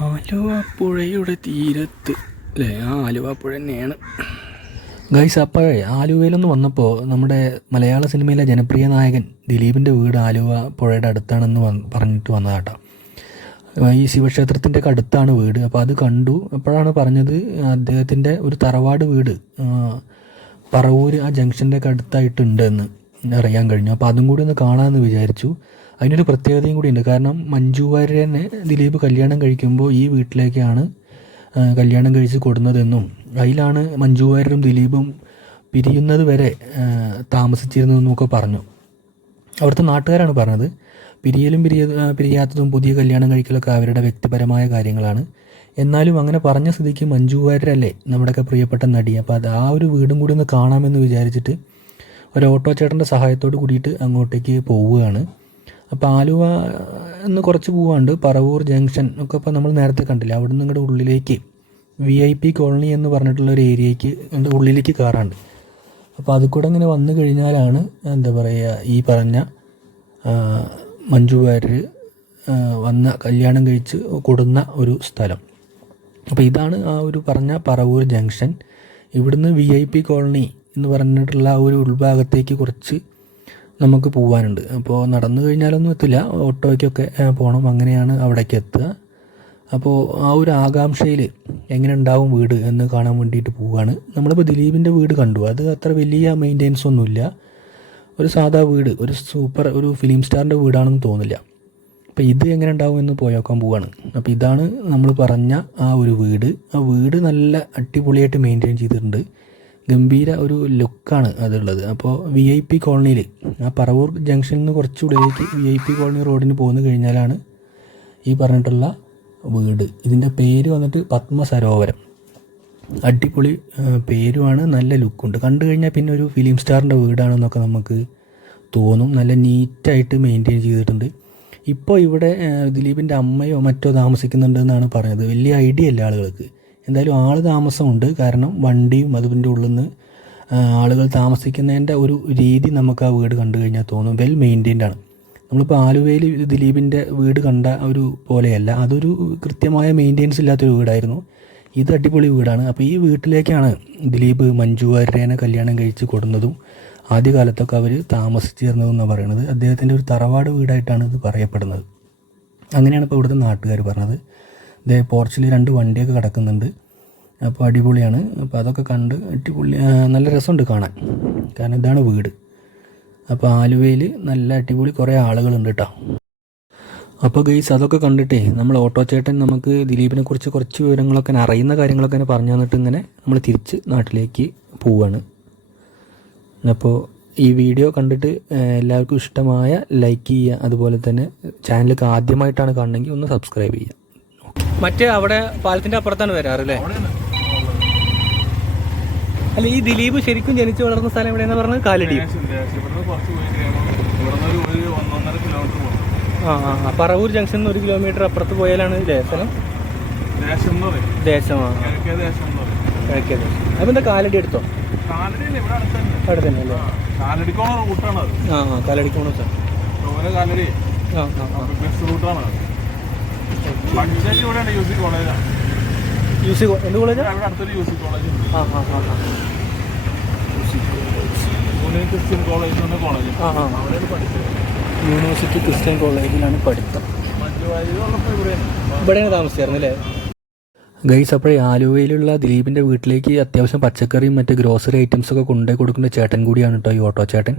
ആലുവ പുഴയുടെ തീരത്ത്. അല്ലേ? ആ ആലുവ പുഴ തന്നെയാണ്. ഗൈസ് അപ്പോഴേ ആലുവയിലൊന്ന് വന്നപ്പോൾ നമ്മുടെ മലയാള സിനിമയിലെ ജനപ്രിയ നായകൻ ദിലീപിന്റെ വീട് ആലുവ പുഴയുടെ അടുത്താണെന്ന് പറഞ്ഞിട്ട് വന്നതാട്ടോ. ഈ ശിവക്ഷേത്രത്തിന്റെ അടുത്താണ് വീട്. അപ്പോൾ അത് കണ്ടു. അപ്പോഴാണ് പറഞ്ഞത് അദ്ദേഹത്തിന്റെ ഒരു തറവാട് വീട് പറവൂർ ആ ജംഗ്ഷന്റെ അടുത്തായിട്ടുണ്ട് എന്ന് അറിയാൻ കഴിഞ്ഞു. അപ്പോൾ അതും കൂടി ഒന്ന് കാണാമെന്ന് വിചാരിച്ചു. അതിനൊരു പ്രത്യേകതയും കൂടി ഉണ്ട് കാരണം മഞ്ജു വാര്യനെ ദിലീപ് കല്യാണം കഴിക്കുമ്പോൾ ഈ വീട്ടിലേക്കാണ് കല്യാണം കഴിച്ച് കൊടുന്നതെന്നും അതിലാണ് മഞ്ജു വാര്യരും ദിലീപും പിരിയുന്നത് വരെ താമസിച്ചിരുന്നതെന്നൊക്കെ പറഞ്ഞു. അവിടുത്തെ നാട്ടുകാരാണ് പറഞ്ഞത്. പിരിയലും പിരിയ പിരിയാത്തതും പുതിയ കല്യാണം കഴിക്കലൊക്കെ അവരുടെ വ്യക്തിപരമായ കാര്യങ്ങളാണ്. എന്നാലും അങ്ങനെ പറഞ്ഞ സ്ഥിതിക്ക് മഞ്ജു വാര്യരല്ലേ നമ്മുടെയൊക്കെ പ്രിയപ്പെട്ട നടി. അപ്പോൾ അത് ആ ഒരു വീടും കൂടി ഒന്ന് കാണാമെന്ന് വിചാരിച്ചിട്ട് ഒരു ഓട്ടോ ചേട്ടന്റെ സഹായത്തോട് കൂടിയിട്ട് അങ്ങോട്ടേക്ക് പോവുകയാണ്. അപ്പോൾ ആലുവ എന്ന് കുറച്ച് പോവാണ്ട് പറവൂർ ജംഗ്ഷൻ ഒക്കെ ഇപ്പോൾ നമ്മൾ നേരത്തെ കണ്ടില്ല. അവിടെ നിന്ന് ഇങ്ങോട്ട് ഉള്ളിലേക്ക് വി ഐ പി കോളനി എന്ന് പറഞ്ഞിട്ടുള്ള ഒരു ഏരിയയ്ക്ക് ഉള്ളിലേക്ക് കയറാണ്ട് അപ്പോൾ അത് കൂടെ ഇങ്ങനെ വന്നു കഴിഞ്ഞാലാണ് എന്താ പറയുക ഈ പറഞ്ഞ മഞ്ജു വാര്യർ വന്ന കല്യാണം കഴിച്ച് കൊടുന്ന ഒരു സ്ഥലം. അപ്പോൾ ഇതാണ് ആ ഒരു പറഞ്ഞ പറവൂർ ജംഗ്ഷൻ. ഇവിടുന്ന് വി ഐ പി കോളനി എന്ന് പറഞ്ഞിട്ടുള്ള ആ ഒരു ഉൾഭാഗത്തേക്ക് കുറച്ച് നമുക്ക് പോകാനുണ്ട് അപ്പോൾ നടന്നു കഴിഞ്ഞാലൊന്നും എത്തില്ല. ഓട്ടോയ്ക്കൊക്കെ പോകണം അങ്ങനെയാണ് അവിടേക്ക് എത്തുക. അപ്പോൾ ആ ഒരു ആകാംക്ഷയിൽ എങ്ങനെ ഉണ്ടാവും വീട് എന്ന് കാണാൻ വേണ്ടിയിട്ട് പോവുകയാണ് നമ്മളിപ്പോൾ ദിലീപിന്റെ വീട് കണ്ടു. അത് അത്ര വലിയ മെയിന്റെനൻസ് ഒന്നുമില്ല. ഒരു സാധാ വീട് ഒരു സൂപ്പർ ഒരു ഫിലിം സ്റ്റാറിന്റെ വീടാണെന്ന് തോന്നില്ല അപ്പോൾ ഇത് എങ്ങനെ ഉണ്ടാവും എന്ന് പോയേക്കാൻ പോവുകയാണ് അപ്പോൾ ഇതാണ് നമ്മൾ പറഞ്ഞ ആ ഒരു വീട്. ആ വീട് നല്ല അടിപൊളിയായിട്ട് മെയിന്റെയിൻ ചെയ്തിട്ടുണ്ട്. ഗംഭീര ഒരു ലുക്കാണ് അതുള്ളത്. അപ്പോൾ വി ഐ പി കോളനിയിൽ ആ പറവൂർ ജംഗ്ഷനിൽ നിന്ന് കുറച്ചുള്ളിലേക്ക് വി ഐ പി കോളനി റോഡിന് പോകുന്നു കഴിഞ്ഞാലാണ് ഈ പറഞ്ഞിട്ടുള്ള വീട്. ഇതിന്റെ പേര് വന്നിട്ട് പത്മ സരോവരം. അടിപൊളി പേരുമാണ് നല്ല ലുക്കുണ്ട്. കണ്ടു കഴിഞ്ഞാൽ പിന്നെ ഒരു ഫിലിം സ്റ്റാറിന്റെ വീടാണെന്നൊക്കെ നമുക്ക് തോന്നും. നല്ല നീറ്റായിട്ട് മെയിന്റെയിൻ ചെയ്തിട്ടുണ്ട്. ഇപ്പോൾ ഇവിടെ ദിലീപിന്റെ അമ്മയോ മറ്റോ താമസിക്കുന്നുണ്ടെന്നാണ് പറഞ്ഞത് വലിയ ഐഡിയ അല്ല ആളുകൾക്ക്? എന്തായാലും ആൾ താമസമുണ്ട്. കാരണം വണ്ടിയും അതിന്റെ ഉള്ളിൽ നിന്ന് ആളുകൾ താമസിക്കുന്നതിന്റെ ഒരു രീതി നമുക്ക് ആ വീട് കണ്ടു കഴിഞ്ഞാൽ തോന്നും. വെൽ മെയിന്റെയിൻഡ് ആണ്. നമ്മളിപ്പോൾ ആലുവയിൽ ദിലീപിന്റെ വീട് കണ്ട ഒരു പോലെയല്ല. അതൊരു കൃത്യമായ മെയിന്റെയിൻസ് ഇല്ലാത്തൊരു വീടായിരുന്നു. ഇത് അടിപൊളി വീടാണ്. അപ്പോൾ ഈ വീട്ടിലേക്കാണ് ദിലീപ് മഞ്ജു വാര്യനെ കല്യാണം കഴിച്ച് കൊടുന്നതും ആദ്യകാലത്തൊക്കെ അവർ താമസിച്ചിരുന്നതെന്നാണ് പറയുന്നത് അദ്ദേഹത്തിന്റെ ഒരു തറവാട് വീടായിട്ടാണ് ഇത് പറയപ്പെടുന്നത്. അങ്ങനെയാണ് ഇപ്പോൾ ഇവിടുത്തെ നാട്ടുകാർ പറഞ്ഞത്. ഇതേ പോർച്ചിൽ രണ്ട് വണ്ടിയൊക്കെ കിടക്കുന്നുണ്ട്. അപ്പോൾ അടിപൊളിയാണ്. അപ്പോൾ അതൊക്കെ കണ്ട് അടിപൊളി നല്ല രസമുണ്ട് കാണാൻ. കാരണം ഇതാണ് വീട്. അപ്പോൾ ആലുവയിൽ നല്ല അടിപൊളി കുറേ ആളുകളുണ്ട് കേട്ടോ. അപ്പോൾ ഗെയ്സ് അതൊക്കെ കണ്ടിട്ടേ നമ്മൾ ഓട്ടോ ചേട്ടൻ നമുക്ക് ദിലീപിനെ കുറിച്ച് കുറച്ച് വിവരങ്ങളൊക്കെ അറിയുന്ന കാര്യങ്ങളൊക്കെ പറഞ്ഞു തന്നിട്ട് ഇങ്ങനെ നമ്മൾ തിരിച്ച് നാട്ടിലേക്ക് പോവാണ്. അപ്പോൾ ഈ വീഡിയോ കണ്ടിട്ട് എല്ലാവർക്കും ഇഷ്ടമായ ലൈക്ക് ചെയ്യുക. അതുപോലെ തന്നെ ചാനലൊക്കെ ആദ്യമായിട്ടാണ് കാണണമെങ്കിൽ ഒന്ന് സബ്സ്ക്രൈബ് ചെയ്യുക. മറ്റേ അവിടെ പാലത്തിന്റെ അപ്പുറത്താണ് വരാറല്ലേ അല്ല? ഈ ദിലീപ് ശരിക്കും ജനിച്ചു വളർന്ന സ്ഥലം എവിടെയെന്ന് പറഞ്ഞത്? കാലടി. ആ ആ. പറവൂർ ജംഗ്ഷൻ ഒരു കിലോമീറ്റർ അപ്പുറത്ത് പോയാലാണ് ദേശം ദേശമാണ് കിഴക്കേ ദേശം അപ്പം എന്താ കാലടി എടുത്തോ? അവിടെ തന്നെ അല്ലേ? കാലടിക്കോണ റൂട്ടാണ് ആ കാലടിക്കോണ കാലടിക്ക് സാർ കാലടി. ആ ആ ആ. ബസ് റൂട്ടാണ് യു സി കോളേജാണ് എന്ത് കോളേജാ? ഇവിടെ അടുത്തൊരു യു സി കോളേജ് ഉണ്ട് ആ ആ ആ. ആ ക്രിസ്ത്യൻ കോളേജ് കോളേജ് ആ. യൂണിവേഴ്സിറ്റി ക്രിസ്ത്യൻ കോളേജിലാണ് പഠിത്തം. ഇവിടെയാണ് താമസിച്ചായിരുന്നു അല്ലേ? ഗൈസ് അപ്പോഴേ ആലുവയിലുള്ള ദിലീപിന്റെ വീട്ടിലേക്ക് അത്യാവശ്യം പച്ചക്കറിയും മറ്റ് ഗ്രോസറി ഐറ്റംസൊക്കെ കൊണ്ടുപോയി കൊടുക്കുന്ന ചേട്ടൻ കൂടിയാണ് കേട്ടോ ഈ ഓട്ടോ ചേട്ടൻ.